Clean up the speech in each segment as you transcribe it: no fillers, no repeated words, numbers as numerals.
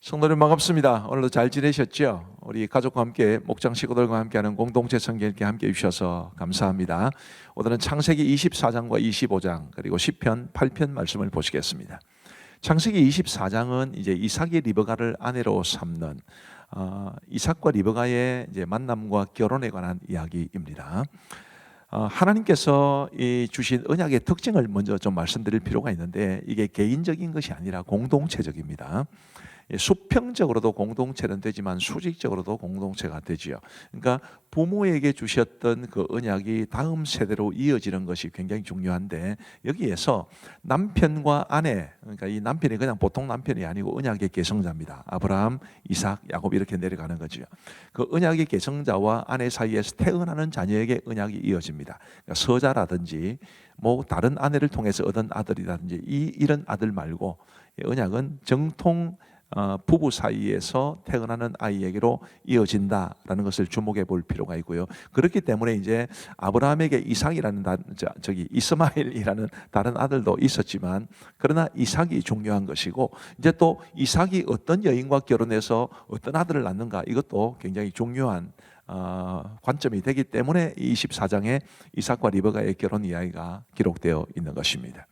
성도님 반갑습니다. 오늘도 잘 지내셨죠? 우리 가족과 함께 목장 식구들과 함께하는 공동체 성경 읽기 함께 해주셔서 감사합니다. 오늘은 창세기 24장과 25장 그리고 시편 8편 말씀을 보시겠습니다. 창세기 24장은 이제 이삭이 리브가를 아내로 삼는 이삭과 리브가의 이제 만남과 결혼에 관한 이야기입니다. 하나님께서 주신 언약의 특징을 먼저 좀 말씀드릴 필요가 있는데 이게 개인적인 것이 아니라 공동체적입니다. 수평적으로도 공동체는 되지만 수직적으로도 공동체가 되지요. 그러니까 부모에게 주셨던 그 언약이 다음 세대로 이어지는 것이 굉장히 중요한데 여기에서 남편과 아내, 그러니까 이 남편이 그냥 보통 남편이 아니고 언약의 계승자입니다. 아브라함, 이삭, 야곱 이렇게 내려가는 거죠. 그 언약의 계승자와 아내 사이에서 태어나는 자녀에게 언약이 이어집니다. 그러니까 서자라든지 뭐 다른 아내를 통해서 얻은 아들이라든지 이런 아들 말고 언약은 정통 부부 사이에서 태어나는 아이에게로 이어진다라는 것을 주목해 볼 필요가 있고요. 그렇기 때문에 이제 아브라함에게 이삭이라는 이스마엘이라는 다른 아들도 있었지만 그러나 이삭이 중요한 것이고 이제 또 이삭이 어떤 여인과 결혼해서 어떤 아들을 낳는가 이것도 굉장히 중요한 관점이 되기 때문에 24장에 이삭과 리브가의 결혼 이야기가 기록되어 있는 것입니다.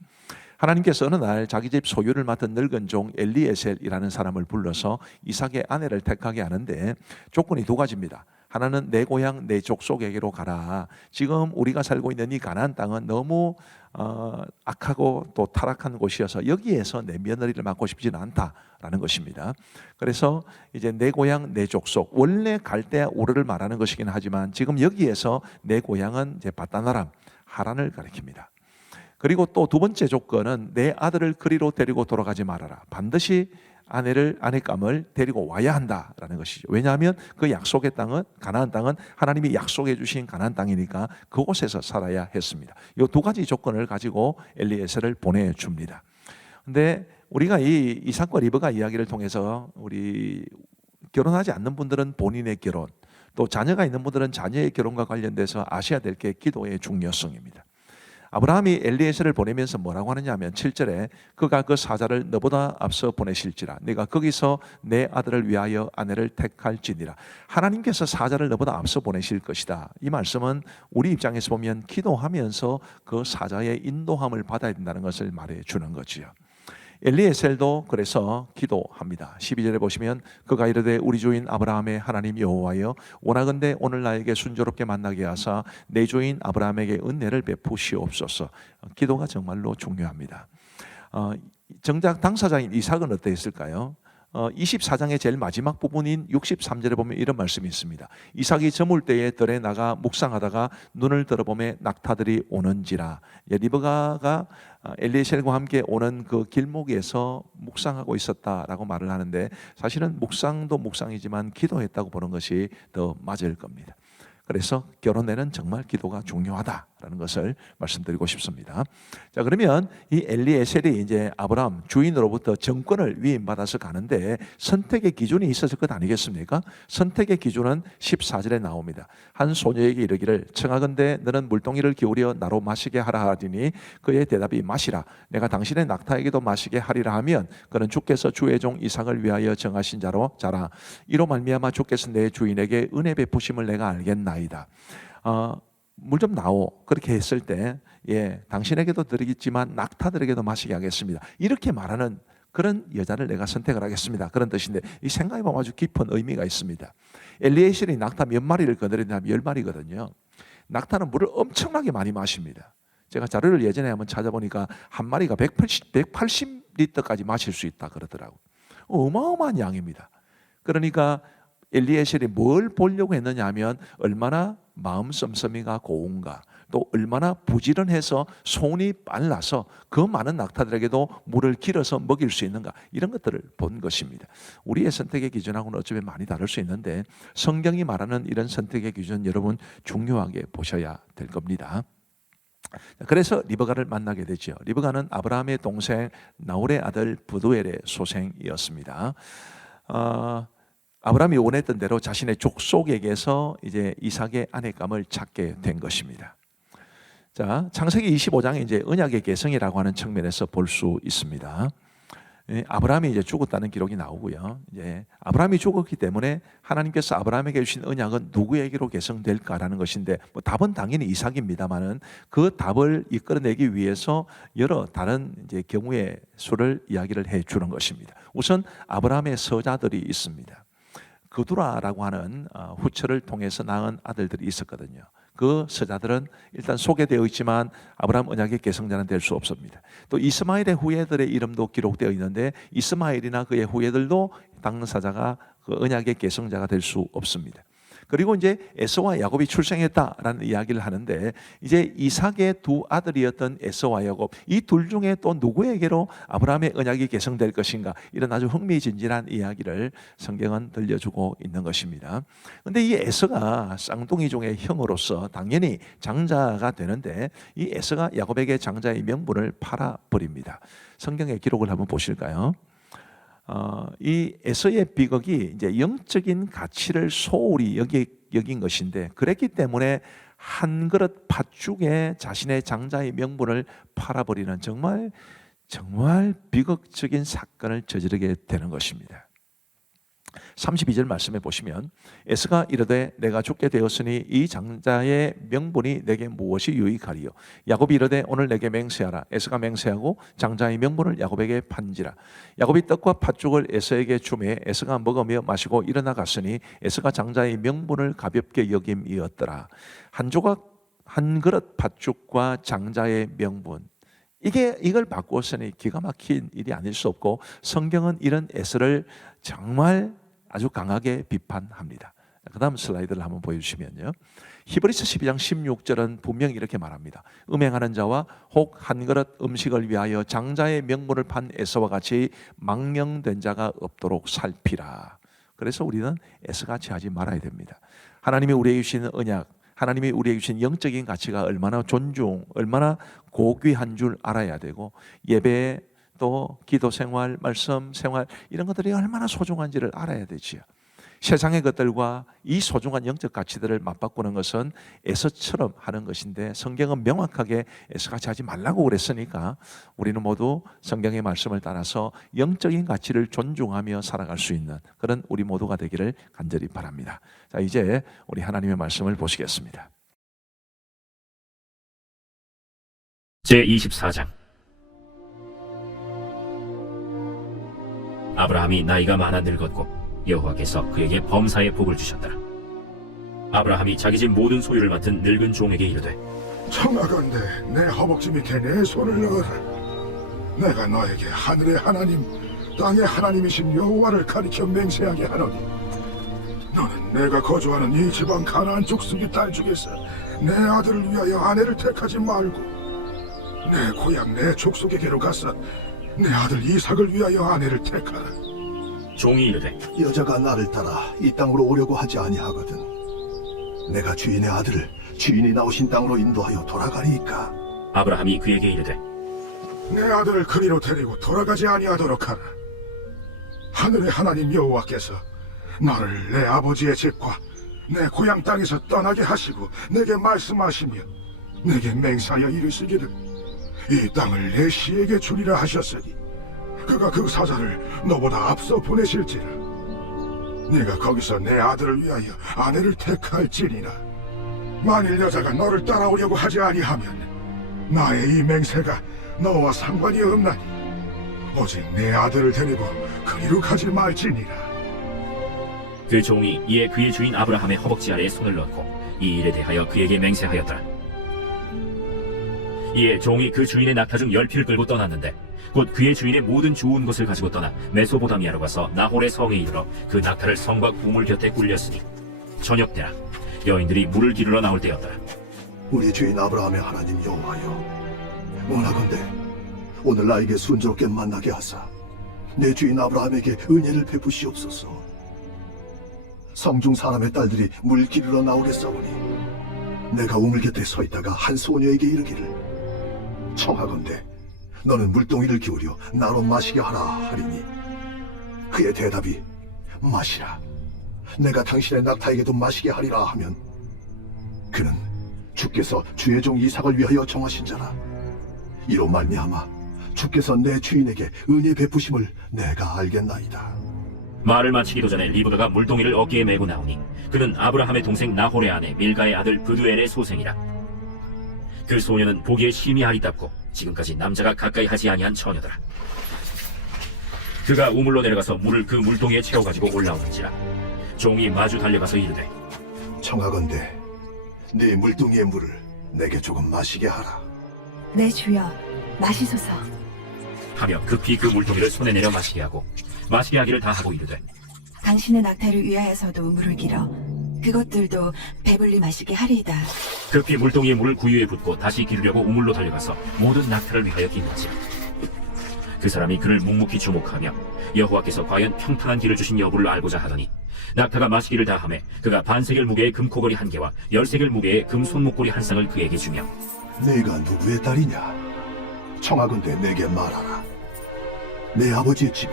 하나님께서 어느 날 자기 집 소유를 맡은 늙은 종 엘리에셀이라는 사람을 불러서 이삭의 아내를 택하게 하는데 조건이 두 가지입니다. 하나는 내 고향 내 족속에게로 가라. 지금 우리가 살고 있는 이 가나안 땅은 너무 악하고 또 타락한 곳이어서 여기에서 내 며느리를 맡고 싶지는 않다라는 것입니다. 그래서 이제 내 고향 내 족속, 원래 갈대 우르를 말하는 것이긴 하지만 지금 여기에서 내 고향은 이제 바다나람 하란을 가리킵니다. 그리고 또 두 번째 조건은 내 아들을 그리로 데리고 돌아가지 말아라. 반드시 아내감을 데리고 와야 한다라는 것이죠. 왜냐하면 그 약속의 땅은 가나안 땅은 하나님이 약속해 주신 가나안 땅이니까 그곳에서 살아야 했습니다. 이 두 가지 조건을 가지고 엘리에셀을 보내줍니다. 근데 우리가 이 이삭과 리브가 이야기를 통해서 우리 결혼하지 않는 분들은 본인의 결혼, 또 자녀가 있는 분들은 자녀의 결혼과 관련돼서 아셔야 될 게 기도의 중요성입니다. 아브라함이 엘리에셀을 보내면서 뭐라고 하느냐 하면 7절에 그가 그 사자를 너보다 앞서 보내실지라 내가 거기서 내 아들을 위하여 아내를 택할지니라. 하나님께서 사자를 너보다 앞서 보내실 것이다. 이 말씀은 우리 입장에서 보면 기도하면서 그 사자의 인도함을 받아야 된다는 것을 말해 주는 거지요. 엘리에셀도 그래서 기도합니다. 12절에 보시면 그가 이르되 우리 주인 아브라함의 하나님 여호와여 원하건대 오늘 나에게 순조롭게 만나게 하사 내 주인 아브라함에게 은혜를 베푸시옵소서. 기도가 정말로 중요합니다. 정작 당사자인 이삭은 어떠했을까요? 24장의 제일 마지막 부분인 63절에 보면 이런 말씀이 있습니다. 이삭이 저물 때에 들에 나가 묵상하다가 눈을 들어보매 낙타들이 오는지라. 리브가가 엘리에셀과 함께 오는 그 길목에서 묵상하고 있었다라고 말을 하는데 사실은 묵상도 묵상이지만 기도했다고 보는 것이 더 맞을 겁니다. 그래서 결혼에는 정말 기도가 중요하다라는 것을 말씀드리고 싶습니다. 자, 그러면 이 엘리에셀이 이제 아브라함 주인으로부터 정권을 위임받아서 가는데 선택의 기준이 있었을 것 아니겠습니까? 선택의 기준은 14절에 나옵니다. 한 소녀에게 이르기를 청하건대 너는 물동이를 기울여 나로 마시게 하라 하더니 그의 대답이 마시라. 내가 당신의 낙타에게도 마시게 하리라 하면 그는 주께서 주의 종 이삭을 위하여 정하신 자로 자라. 이로 말미암아 주께서 내 주인에게 은혜 베푸심을 내가 알겠나. 물 좀 나오. 그렇게 했을 때 당신에게도 드리겠지만 낙타들에게도 마시게 하겠습니다. 이렇게 말하는 그런 여자를 내가 선택을 하겠습니다. 그런 뜻인데 이 생각해보면 아주 깊은 의미가 있습니다. 엘리에셀이 낙타 몇 마리를 거느리냐면 10마리거든요. 낙타는 물을 엄청나게 많이 마십니다. 제가 자료를 예전에 한번 찾아보니까 한 마리가 180리터까지 마실 수 있다 그러더라고요. 어마어마한 양입니다. 그러니까 엘리에셀이 뭘 보려고 했느냐 하면 얼마나 마음 씀씀이가 고운가, 또 얼마나 부지런해서 손이 빨라서 그 많은 낙타들에게도 물을 길어서 먹일 수 있는가, 이런 것들을 본 것입니다. 우리의 선택의 기준하고는 어쩌면 많이 다를 수 있는데 성경이 말하는 이런 선택의 기준 여러분 중요하게 보셔야 될 겁니다. 그래서 리브가를 만나게 되죠. 리브가는 아브라함의 동생 나홀의 아들 부두엘의 소생이었습니다. 아브라함이 원했던 대로 자신의 족속에게서 이제 이삭의 아내감을 찾게 된 것입니다. 자, 창세기 25장에 이제 언약의 계승이라고 하는 측면에서 볼 수 있습니다. 아브라함이 이제 죽었다는 기록이 나오고요. 이제 아브라함이 죽었기 때문에 하나님께서 아브라함에게 주신 언약은 누구에게로 계승될까라는 것인데, 뭐 답은 당연히 이삭입니다만은 그 답을 이끌어내기 위해서 여러 다른 이제 경우의 수를 이야기를 해 주는 것입니다. 우선 아브라함의 서자들이 있습니다. 그두라라고 하는 후처를 통해서 낳은 아들들이 있었거든요. 그 서자들은 일단 소개되어 있지만 아브라함 언약의 계승자는 될 수 없습니다. 또 이스마엘의 후예들의 이름도 기록되어 있는데 이스마엘이나 그의 후예들도 당사자가 그 언약의 계승자가 될 수 없습니다. 그리고 이제 에서와 야곱이 출생했다라는 이야기를 하는데, 이제 이삭의 두 아들이었던 에서와 야곱, 이 둘 중에 또 누구에게로 아브라함의 언약이 계승될 것인가, 이런 아주 흥미진진한 이야기를 성경은 들려주고 있는 것입니다. 그런데 이 에서가 쌍둥이 중에 형으로서 당연히 장자가 되는데, 이 에서가 야곱에게 장자의 명분을 팔아버립니다. 성경의 기록을 한번 보실까요? 이 에서의 비극이 이제 영적인 가치를 소홀히 여긴 것인데, 그랬기 때문에 한 그릇 팥죽에 자신의 장자의 명분을 팔아버리는 정말 비극적인 사건을 저지르게 되는 것입니다. 32절 말씀해 보시면, 에서가 이르되 내가 죽게 되었으니 이 장자의 명분이 내게 무엇이 유익하리요? 야곱이 이르되 오늘 내게 맹세하라. 에서가 맹세하고 장자의 명분을 야곱에게 판지라. 야곱이 떡과 팥죽을 에서에게 주매 에서가 먹으며 마시고 일어나 갔으니 에서가 장자의 명분을 가볍게 여김이었더라. 한 조각 한 그릇 팥죽과 장자의 명분, 이걸 바꾸었으니 기가 막힌 일이 아닐 수 없고, 성경은 이런 에서를 정말 아주 강하게 비판합니다. 그 다음 슬라이드를 한번 보여주시면요, 히브리서 12장 16절은 분명히 이렇게 말합니다. 음행하는 자와 혹 한 그릇 음식을 위하여 장자의 명분을 판 에서와 같이 망령된 자가 없도록 살피라. 그래서 우리는 에서같이 하지 말아야 됩니다. 하나님이 우리에게 주시는 언약, 하나님이 우리에게 주신 영적인 가치가 얼마나 얼마나 고귀한 줄 알아야 되고, 예배, 또 기도 생활, 말씀 생활, 이런 것들이 얼마나 소중한지를 알아야 되지요. 세상의 것들과 이 소중한 영적 가치들을 맞바꾸는 것은 에서처럼 하는 것인데, 성경은 명확하게 에서같이 하지 말라고 그랬으니까 우리는 모두 성경의 말씀을 따라서 영적인 가치를 존중하며 살아갈 수 있는 그런 우리 모두가 되기를 간절히 바랍니다. 자, 이제 우리 하나님의 말씀을 보시겠습니다. 제24장. 아브라함이 나이가 많아 늙었고 여호와께서 그에게 범사의 복을 주셨더라. 아브라함이 자기 집 모든 소유를 맡은 늙은 종에게 이르되, 청하건대 내 허벅지 밑에 내 손을 넣어라. 내가 너에게 하늘의 하나님, 땅의 하나님이신 여호와를 가리켜 맹세하게 하노니, 너는 내가 거주하는 이 지방 가나안 족속의 딸 중에서 내 아들을 위하여 아내를 택하지 말고 내 고향 내 족속에게로 가서 내 아들 이삭을 위하여 아내를 택하라. 종이 이르되, 여자가 나를 따라 이 땅으로 오려고 하지 아니하거든. 내가 주인의 아들을 주인이 나오신 땅으로 인도하여 돌아가리이까. 아브라함이 그에게 이르되, 내 아들을 그리로 데리고 돌아가지 아니하도록 하라. 하늘의 하나님 여호와께서 너를 내 아버지의 집과 내 고향 땅에서 떠나게 하시고 내게 말씀하시며 내게 맹세하여 이르시기를 이 땅을 내 씨에게 주리라 하셨으니 그가 그 사자를 너보다 앞서 보내실지라. 네가 거기서 내 아들을 위하여 아내를 택할지니라. 만일 여자가 너를 따라오려고 하지 아니하면 나의 이 맹세가 너와 상관이 없나니 오직 내 아들을 데리고 그리로 가지 말지니라. 그 종이 이에 그의 주인 아브라함의 허벅지 아래에 손을 넣고 이 일에 대하여 그에게 맹세하였더라. 이에 종이 그 주인의 낙타 중 10匹를 끌고 떠났는데, 곧 그의 주인의 모든 좋은 것을 가지고 떠나 메소보다미아로 가서 나홀의 성에 이르러 그 낙타를 성과 우물 곁에 굴렸으니 저녁 때라 여인들이 물을 기르러 나올 때였더라. 우리 주인 아브라함의 하나님 여호와여, 원하건대 오늘 나에게 순조롭게 만나게 하사 내 주인 아브라함에게 은혜를 베푸시옵소서. 성중 사람의 딸들이 물 기르러 나오겠사오니 내가 우물 곁에 서 있다가 한 소녀에게 이르기를, 청하건대 너는 물동이를 기울여 나로 마시게 하라 하리니, 그의 대답이 마시라, 내가 당신의 낙타에게도 마시게 하리라 하면, 그는 주께서 주의 종 이삭을 위하여 정하신 자라. 이로 말미암아 주께서 내 주인에게 은혜 베푸심을 내가 알겠나이다. 말을 마치기도 전에 리브가가 물동이를 어깨에 메고 나오니 그는 아브라함의 동생 나홀의 아내 밀가의 아들 브두엘의 소생이라. 그 소녀는 보기에 심히 아리답고 지금까지 남자가 가까이 하지 아니한 처녀더라. 그가 우물로 내려가서 물을 그 물동이에 채워가지고 올라오는지라. 종이 마주 달려가서 이르되 청하건대 네 물동이의 물을 내게 조금 마시게 하라. 내 주여, 마시소서. 하며 급히 그 물동이를 손에 내려 마시게 하고 마시게 하기를 다 하고 이르되 당신의 낙타를 위하여서도 물을 길어 그것들도 배불리 마시게 하리이다. 급히 물동이의 물을 구유에 붓고 다시 기르려고 우물로 달려가서 모든 낙타를 위하여 기는지라. 그 사람이 그를 묵묵히 주목하며 여호와께서 과연 평탄한 길을 주신 여부를 알고자 하더니 낙타가 마시기를 다하매 그가 반세겔 무게의 금코걸이 한 개와 10세겔 무게의 금 손목걸이 한 쌍을 그에게 주며 네가 누구의 딸이냐? 청하건대 내게 말하라. 내 아버지의 집에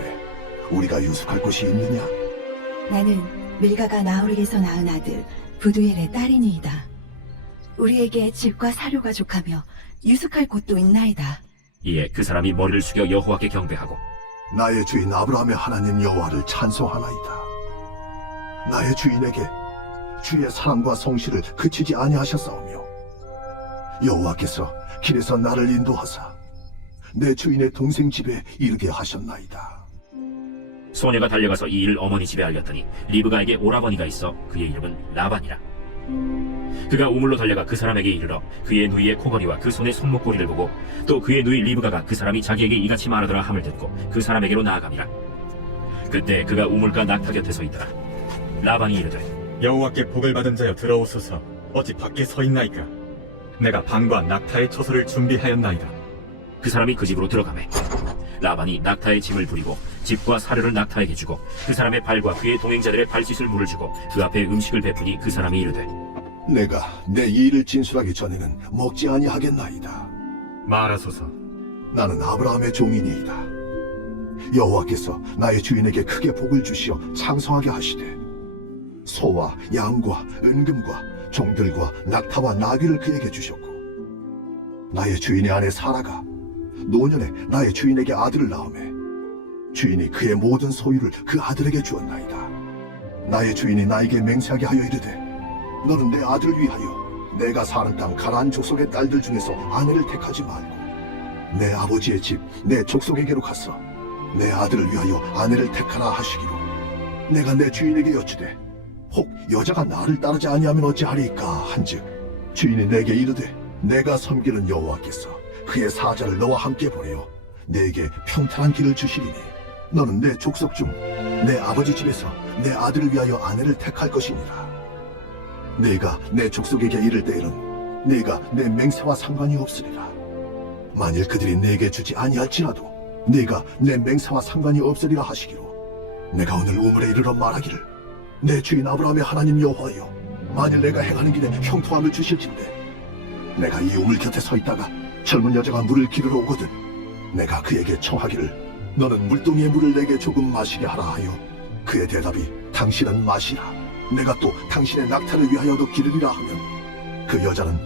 우리가 유숙할 곳이 있느냐? 나는 밀가가 나홀에게서 낳은 아들 부두엘의 딸이니이다. 우리에게 집과 사료가 족하며 유숙할 곳도 있나이다. 이에 그 사람이 머리를 숙여 여호와께 경배하고 나의 주인 아브라함의 하나님 여호와를 찬송하나이다. 나의 주인에게 주의 사랑과 성실을 그치지 아니하셨사오며 여호와께서 길에서 나를 인도하사 내 주인의 동생 집에 이르게 하셨나이다. 소녀가 달려가서 이 일을 어머니 집에 알렸더니 리브가에게 오라버니가 있어 그의 이름은 라반이라. 그가 우물로 달려가 그 사람에게 이르러 그의 누이의 코걸이와 그 손의 손목걸이를 보고 또 그의 누이 리브가가 그 사람이 자기에게 이같이 말하더라 함을 듣고 그 사람에게로 나아가니라. 그때 그가 우물가 낙타 곁에 서 있더라. 라반이 이르되 여호와께 복을 받은 자여 들어오소서. 어찌 밖에 서 있나이까? 내가 방과 낙타의 처소를 준비하였나이다. 그 사람이 그 집으로 들어가매 라반이 낙타의 짐을 부리고 집과 사료를 낙타에게 주고 그 사람의 발과 그의 동행자들의 발 씻을 물을 주고 그 앞에 음식을 베푸니 그 사람이 이르되 내가 내 이 일을 진술하기 전에는 먹지 아니하겠나이다. 말하소서. 나는 아브라함의 종이니이다. 여호와께서 나의 주인에게 크게 복을 주시어 창성하게 하시되 소와 양과 은금과 종들과 낙타와 나귀를 그에게 주셨고 나의 주인의 아내 사라가 노년에 나의 주인에게 아들을 낳으매 주인이 그의 모든 소유를 그 아들에게 주었나이다. 나의 주인이 나에게 맹세하게 하여 이르되 너는 내 아들을 위하여 내가 사는 땅 가나안 족속의 딸들 중에서 아내를 택하지 말고 내 아버지의 집 내 족속에게로 가서 내 아들을 위하여 아내를 택하라 하시기로 내가 내 주인에게 여쭈되 혹 여자가 나를 따르지 아니하면 어찌하리까 한즉 주인이 내게 이르되 내가 섬기는 여호와께서 그의 사자를 너와 함께 보내어 내게 평탄한 길을 주시리니 너는 내 족속 중 내 아버지 집에서 내 아들을 위하여 아내를 택할 것이니라. 네가 내 족속에게 이를 때에는 네가 내 맹세와 상관이 없으리라. 만일 그들이 내게 주지 아니할지라도 네가 내 맹세와 상관이 없으리라 하시기로 내가 오늘 우물에 이르러 말하기를 내 주인 아브라함의 하나님 여호와여 만일 내가 행하는 길에 형통함을 주실진대 내가 이 우물 곁에 서 있다가 젊은 여자가 물을 기르러 오거든 내가 그에게 청하기를 너는 물동이의 물을 내게 조금 마시게 하라 하여 그의 대답이 당신은 마시라 내가 또 당신의 낙타를 위하여도 기르리라 하면 그 여자는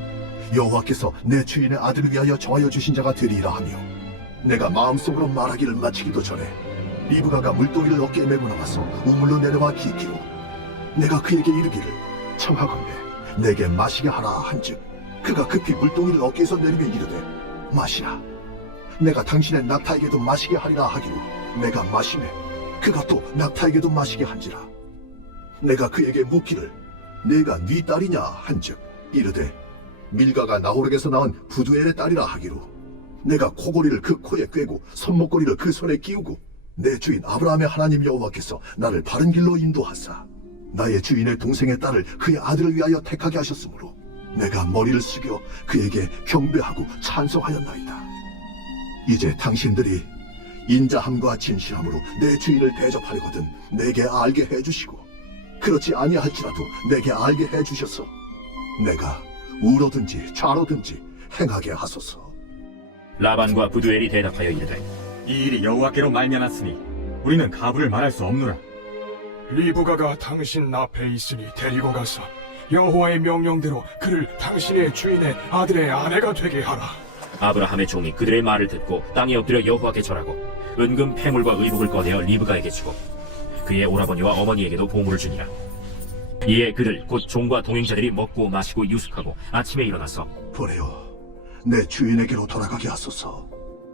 여호와께서 내 주인의 아들을 위하여 정하여 주신 자가 되리라 하며 내가 마음속으로 말하기를 마치기도 전에 리브가가 물동이를 어깨에 메고 나와서 우물로 내려와 기기로 내가 그에게 이르기를 청하건대 내게 마시게 하라 한즉 그가 급히 물동이를 어깨에서 내리며 이르되 마시라 내가 당신의 낙타에게도 마시게 하리라 하기로 내가 마시매 그가 또 낙타에게도 마시게 한지라 내가 그에게 묻기를 내가 네 딸이냐 한즉 이르되 밀가가 나홀에게서 낳은 부두엘의 딸이라 하기로 내가 코걸이를 그 코에 꿰고 손목걸이를 그 손에 끼우고 내 주인 아브라함의 하나님 여호와께서 나를 바른 길로 인도하사 나의 주인의 동생의 딸을 그의 아들을 위하여 택하게 하셨으므로 내가 머리를 숙여 그에게 경배하고 찬송하였나이다. 이제 당신들이 인자함과 진실함으로 내 주인을 대접하려거든 내게 알게 해주시고 그렇지 아니할지라도 내게 알게 해주셔서 내가 우로든지 좌로든지 행하게 하소서. 라반과 부두엘이 대답하여 이르되 이 일이 여호와께로 말미암았으니 우리는 가부를 말할 수 없노라. 리브가가 당신 앞에 있으니 데리고 가서 여호와의 명령대로 그를 당신의 주인의 아들의 아내가 되게 하라. 아브라함의 종이 그들의 말을 듣고 땅에 엎드려 여호와께 절하고 은금 폐물과 의복을 꺼내어 리브가에게 주고 그의 오라버니와 어머니에게도 보물을 주니라. 이에 그들 곧 종과 동행자들이 먹고 마시고 유숙하고 아침에 일어나서 보내요. 내 주인에게로 돌아가게 하소서.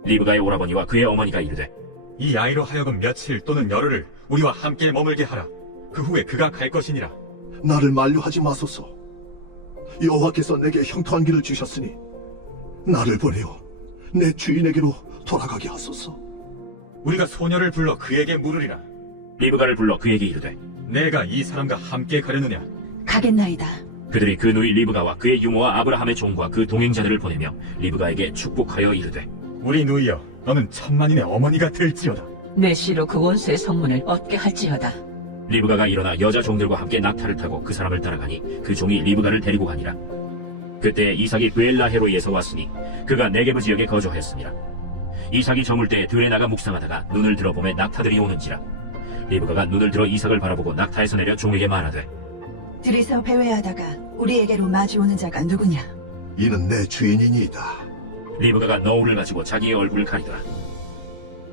리브가의 오라버니와 그의 어머니가 이르되 이 아이로 하여금 며칠 또는 열흘을 우리와 함께 머물게 하라. 그 후에 그가 갈 것이니라. 나를 만류하지 마소서. 여호와께서 내게 형통한 길을 주셨으니 나를 보내요. 내 주인에게로 돌아가게 하소서. 우리가 소녀를 불러 그에게 물으리라. 리브가를 불러 그에게 이르되 내가 이 사람과 함께 가려느냐? 가겠나이다. 그들이 그 누이 리브가와 그의 유모와 아브라함의 종과 그 동행자들을 보내며 리브가에게 축복하여 이르되 우리 누이여, 너는 천만인의 어머니가 될지어다. 내 씨로 그 원수의 성문을 얻게 할지어다. 리브가가 일어나 여자 종들과 함께 낙타를 타고 그 사람을 따라가니 그 종이 리브가를 데리고 가니라. 그때 이삭이 브엘라헤로이에서 왔으니 그가 네게브 지역에 거주하였습니다. 이삭이 저물 때에 들에 나가 묵상하다가 눈을 들어보매 낙타들이 오는지라. 리브가가 눈을 들어 이삭을 바라보고 낙타에서 내려 종에게 말하되 둘이서 배회하다가 우리에게로 마주오는 자가 누구냐? 이는 내 주인이니이다. 리브가가 너울을 가지고 자기의 얼굴을 가리더라.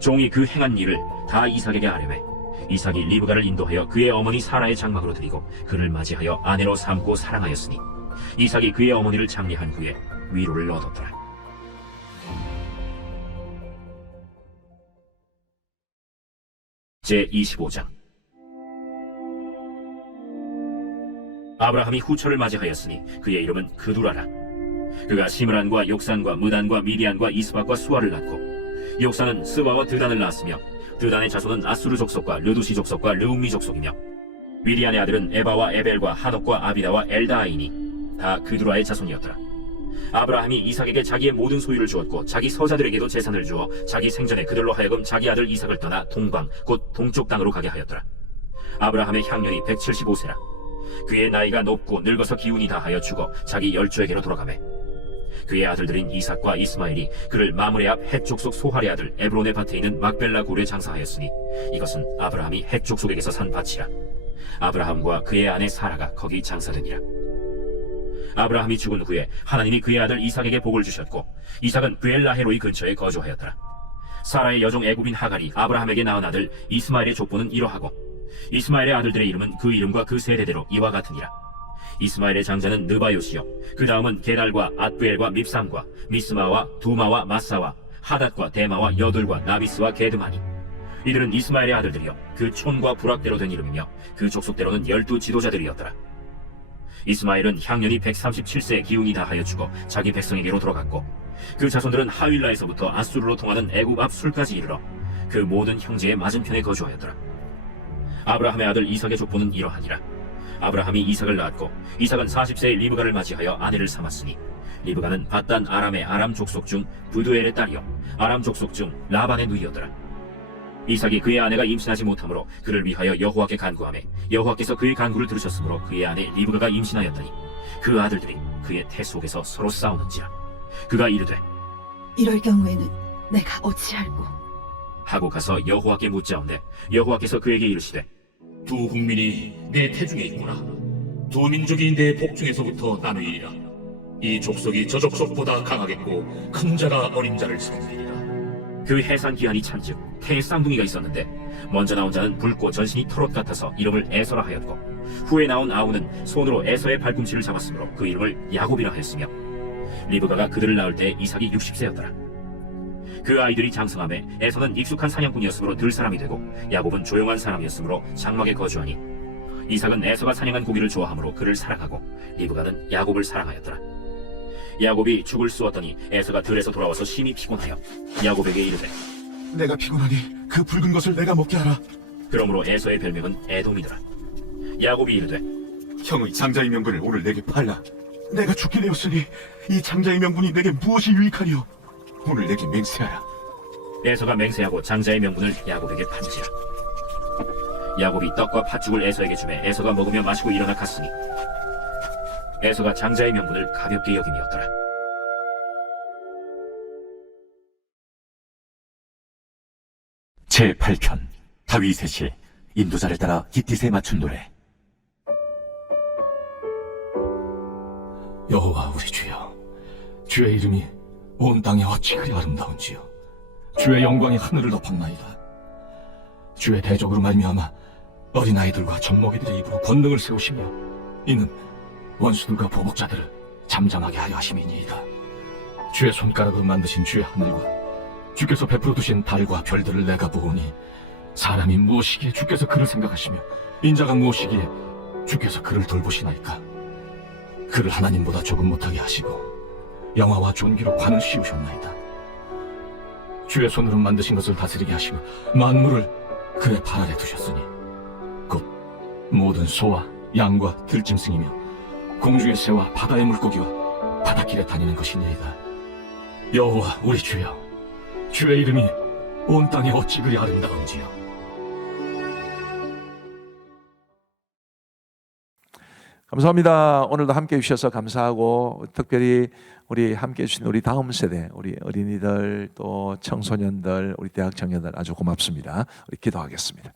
종이 그 행한 일을 다 이삭에게 아뢰매 이삭이 리브가를 인도하여 그의 어머니 사라의 장막으로 들이고 그를 맞이하여 아내로 삼고 사랑하였으니 이삭이 그의 어머니를 장례한 후에 위로를 얻었더라. 제25장 아브라함이 후처를 맞이하였으니 그의 이름은 그두라라. 그가 시므란과 욕산과 무단과 미디안과 이스박과 수아를 낳고 욕산은 스바와 드단을 낳았으며 드단의 자손은 아수르 족속과 르두시 족속과 르움미 족속이며 미디안의 아들은 에바와 에벨과 하녹과 아비다와 엘다아이니 다 그두라의 자손이었더라. 아브라함이 이삭에게 자기의 모든 소유를 주었고 자기 서자들에게도 재산을 주어 자기 생전에 그들로 하여금 자기 아들 이삭을 떠나 동방 곧 동쪽 땅으로 가게 하였더라. 아브라함의 향년이 175세라. 그의 나이가 높고 늙어서 기운이 다하여 죽어 자기 열조에게로 돌아가매 그의 아들들인 이삭과 이스마엘이 그를 마므레 앞 헷 족속 소할의 아들 에브론의 밭에 있는 막벨라 굴에 장사하였으니 이것은 아브라함이 헷 족속에게서 산 밭이라. 아브라함과 그의 아내 사라가 거기 장사되니라. 아브라함이 죽은 후에 하나님이 그의 아들 이삭에게 복을 주셨고 이삭은 브엘라헤로이 근처에 거주하였더라. 사라의 여종 애굽인 하갈이 아브라함에게 낳은 아들 이스마엘의 족보는 이러하고 이스마엘의 아들들의 이름은 그 이름과 그 세대대로 이와 같으니라. 이스마엘의 장자는 느바요시요 그 다음은 게달과 앗부엘과 밉삼과 미스마와 두마와 마사와 하닷과 데마와 여둘과 나비스와 게드마니 이들은 이스마엘의 아들들이요 그 촌과 부락대로 된 이름이며 그 족속대로는 12 지도자들이었더라. 이스마엘은 향년이 137세에 기운이 다하여 죽어 자기 백성에게로 돌아갔고 그 자손들은 하윌라에서부터 아수르로 통하는 애굽 앞 술까지 이르러 그 모든 형제의 맞은편에 거주하였더라. 아브라함의 아들 이삭의 족보는 이러하니라. 아브라함이 이삭을 낳았고 이삭은 40세에 리브가를 맞이하여 아내를 삼았으니 리브가는 밧단 아람의 아람 족속 중 부두엘의 딸이요 아람 족속 중 라반의 누이였더라. 이삭이 그의 아내가 임신하지 못하므로 그를 위하여 여호와께 간구하매 여호와께서 그의 간구를 들으셨으므로 그의 아내 리브가가 임신하였더니 그 아들들이 그의 태 속에서 서로 싸우는지라. 그가 이르되 이럴 경우에는 내가 어찌할꼬? 하고 가서 여호와께 묻자온데 여호와께서 그에게 이르시되 두 국민이 내 태중에 있구나. 두 민족이 내 복중에서부터 나누이리라. 이 족속이 저 족속보다 강하겠고 큰 자가 어린 자를 섬기리라. 그 해산 기한이 찬즉 태의 쌍둥이가 있었는데 먼저 나온 자는 붉고 전신이 털옷 같아서 이름을 에서라 하였고 후에 나온 아우는 손으로 에서의 발꿈치를 잡았으므로 그 이름을 야곱이라 하였으며 리브가가 그들을 낳을 때 이삭이 60세였더라. 그 아이들이 장성함에 에서는 익숙한 사냥꾼이었으므로 들 사람이 되고 야곱은 조용한 사람이었으므로 장막에 거주하니 이삭은 에서가 사냥한 고기를 좋아하므로 그를 사랑하고 리브가는 야곱을 사랑하였더라. 야곱이 죽을 쏘았더니 에서가 들에서 돌아와서 심히 피곤하여 야곱에게 이르되 내가 피곤하니 그 붉은 것을 내가 먹게 하라. 그러므로 에서의 별명은 에돔이더라. 야곱이 이르되 형의 장자의 명분을 오늘 내게 팔라. 내가 죽게 되었으니 이 장자의 명분이 내게 무엇이 유익하리요? 오늘 내게 맹세하라. 에서가 맹세하고 장자의 명분을 야곱에게 판지라. 야곱이 떡과 팥죽을 에서에게 주매 에서가 먹으며 마시고 일어나 갔으니 에서가 장자의 명분을 가볍게 여김이었더라. 제8편 다윗의 시 인도자를 따라 기띠스에 맞춘 노래. 여호와 우리 주여, 주의 이름이 온 땅이 어찌 그리 아름다운지요. 주의 영광이 하늘을 덮었나이다. 주의 대적으로 말미암아 어린아이들과 젖먹이들의 입으로 권능을 세우시며 이는 원수들과 보복자들을 잠잠하게 하려 하심이니이다. 주의 손가락으로 만드신 주의 하늘과 주께서 베풀어 두신 달과 별들을 내가 보오니 사람이 무엇이기에 주께서 그를 생각하시며 인자가 무엇이기에 주께서 그를 돌보시나이까. 그를 하나님보다 조금 못하게 하시고 영화와 존귀로 관을 씌우셨나이다. 주의 손으로 만드신 것을 다스리게 하시고 만물을 그의 발 아래 두셨으니 곧 모든 소와 양과 들짐승이며 공중의 새와 바다의 물고기와 바닷길에 다니는 것이니이다. 여호와 우리 주여, 주의 이름이 온 땅에 어찌 그리 아름다운지요. 감사합니다. 오늘도 함께 해주셔서 감사하고, 특별히 우리 함께 해주신 우리 다음 세대, 우리 어린이들, 또 청소년들, 우리 대학 청년들 아주 고맙습니다. 우리 기도하겠습니다.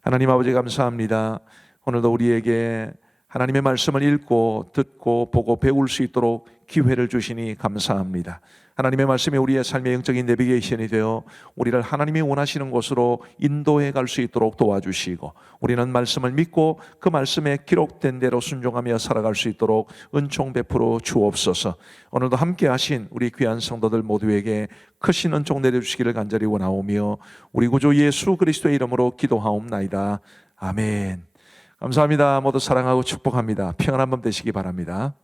하나님 아버지 감사합니다. 오늘도 우리에게 하나님의 말씀을 읽고 듣고 보고 배울 수 있도록 기회를 주시니 감사합니다. 하나님의 말씀이 우리의 삶의 영적인 내비게이션이 되어 우리를 하나님이 원하시는 곳으로 인도해 갈 수 있도록 도와주시고, 우리는 말씀을 믿고 그 말씀에 기록된 대로 순종하며 살아갈 수 있도록 은총 베풀어 주옵소서. 오늘도 함께 하신 우리 귀한 성도들 모두에게 크신 은총 내려주시기를 간절히 원하오며 우리 구주 예수 그리스도의 이름으로 기도하옵나이다. 아멘. 감사합니다. 모두 사랑하고 축복합니다. 평안한 밤 되시기 바랍니다.